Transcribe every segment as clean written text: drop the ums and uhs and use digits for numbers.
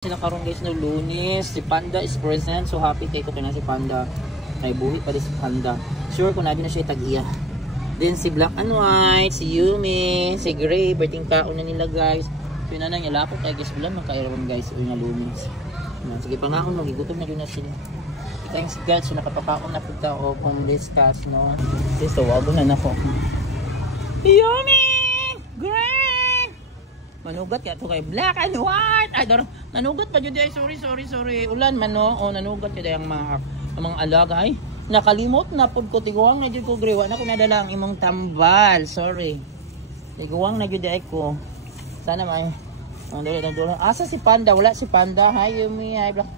Sila karon guys no Lunes, si Panda is present, so happy kay ko kana si Panda. May buhi pa din si Panda. Sure ko nabi na siya tag-iya. Then si Black and White, si Yumi, si Gray, berting kaon na nila guys. So yun na nang ilapot kay guys bulan magkairon guys uy nga Lunes. Sige pangaon mo gigutom na gyud na sila. Thanks God so nakapakaon na pud ta o kung discuss no. So wag na nako. Yumi! Gray! Manugat ka to kay Black and White. Ay, nanugat pa jud ay sorry. Ulan man no. O nanugat jud ang mga alaga ay. Nakalimot na pud ko tiguang na jud ko Gray. Wa na ko nadala ang imong tambal. Sorry. Tiguang na jud ay ko. Sana may dali. Asa si Panda? Wala si Panda. Hi Yumi, hi Black.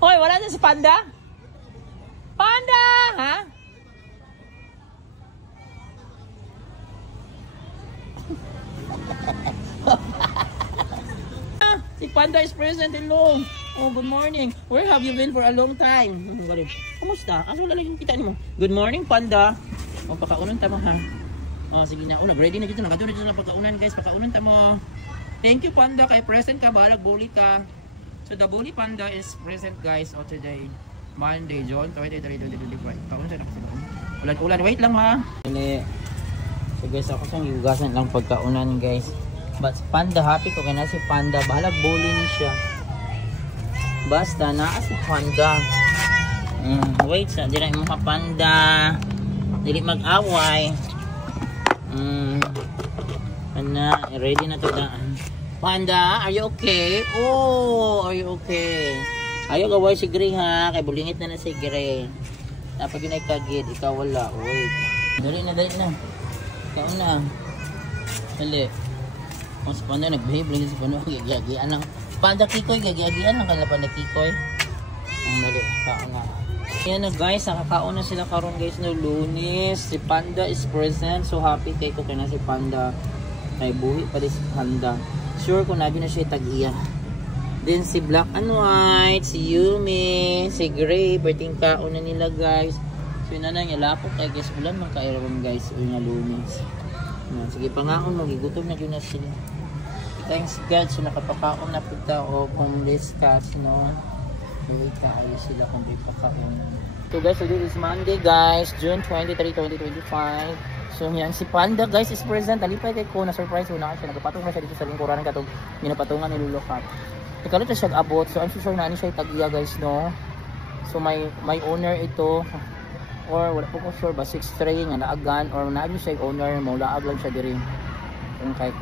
Hoy, wala na si Panda? Panda, ha? Si Panda is present. Hello. Oh, good morning. Where have you been for a long time? Kumusta? Asa wala lang kita nimo? Good morning, Panda. Oh, pakaunan ta mo ha. Oh, sige na. Oh, nag-ready na dito. Nakadto dito na pakaunan, guys. Pakaunan ta mo. Thank you, Panda. Kay present ka, balag bully ka. So the bully Panda is present, guys. Oh, today Monday, June 23, 2025. Pakaunan sa kasi. Ulan. Wait lang ha. So guys, ako sang yugasan lang pagkaunan, guys. But Panda, happy ko kaya na si Panda. Bahalag bullying siya. Basta, naa si Panda. Wait, sa dira yung mga Panda. Dili mag-away. Ready na to daan. Panda, are you okay? Oh, are you okay? Ayaw gaway si Gray ha. Kaya bulingit na si Gray. Dapat yun ay kagid. Ikaw wala. Wait. Dali na. Ikaw na. Dali. Mas Panda nag-behave lang si Panda, gagiagian lang. Panda Kikoy, gagiagian lang kanila Panda Kikoy. Ang dali, kao nga. Yan na guys, nakakaon na sila karon guys no Lunes. Si Panda is present, so happy kay ko kana si Panda. May buhi pa din si Panda. Sure ko nabi na siya tag-iya. Then si Black and White, si Yumi, si Gray, berting kaon na nila guys. So yun na nang ilapot kay guys ulan magkairon guys uy nga Lunes. Sige pangaon mo gigutom na gyud na sila. Thanks God so nakapakaon na pud ta o kung discuss no. Wait tayo sila kung di pakaon. So guys, today is Monday guys, June 23, 2025. So yan si Panda guys is present. Alipay kay ko na surprise ko na siya nagapatong na siya dito sa lingkuran katong ginapatungan ni Lulokap. Ikaw ito siya abot. So I'm sure na ani siya tag-iya guys no. So may owner ito or wala po ko sure ba 6'3" nga naagan or naagi siya owner mo laag lang siya diri.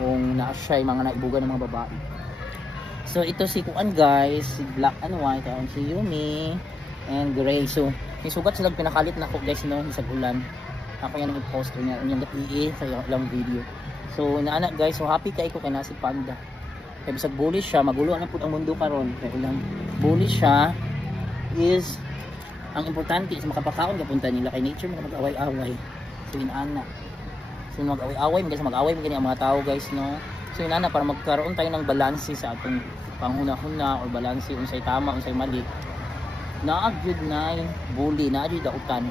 Kung naa siya mga naibugan ng mga babae. So ito si Kuan guys, si Black and White, and si Yumi and Gray. So may sugat sila pinakalit na ko guys no sa ulan. Ako yan nag-post niya unyang gabi sa lang video. So naana guys, so happy kay ko kana si Panda. Kaya bisag bully siya, magulo na pud ang mundo karon. Kaya ulang bully siya is ang importante is makapakaon kapunta nila kay nature mga mag-away-away. So inaana. So mag-away-away, mag-away ang mga tao guys no. So inaana para magkaroon tayo ng balanse sa atong panghuna-huna or balanse unsay tama unsay mali. Naa gyud na bully, naa gyud dautan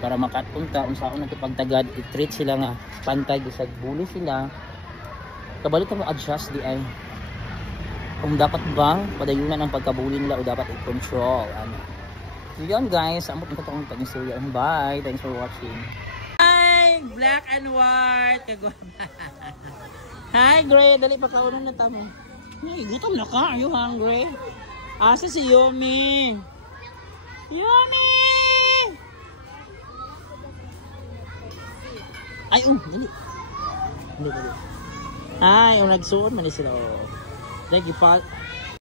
para makapunta unsaon nato pagtagad i-treat sila nga pantay bisag bully sila. Kabalik mo adjust di ay. Kung dapat bang padayunan ang pagkabully nila o dapat i-control ano. So yun guys, amot ko itong pag-istorya. Bye, thanks for watching. Hi, Black and White. Hi, Gray. Dali pa kaunan na tamo. Hey, gutom na ka. Are you hungry? Asa si Yumi? Yumi! Ay, dali. Dali. Hi, nagsuot man sila. Thank you,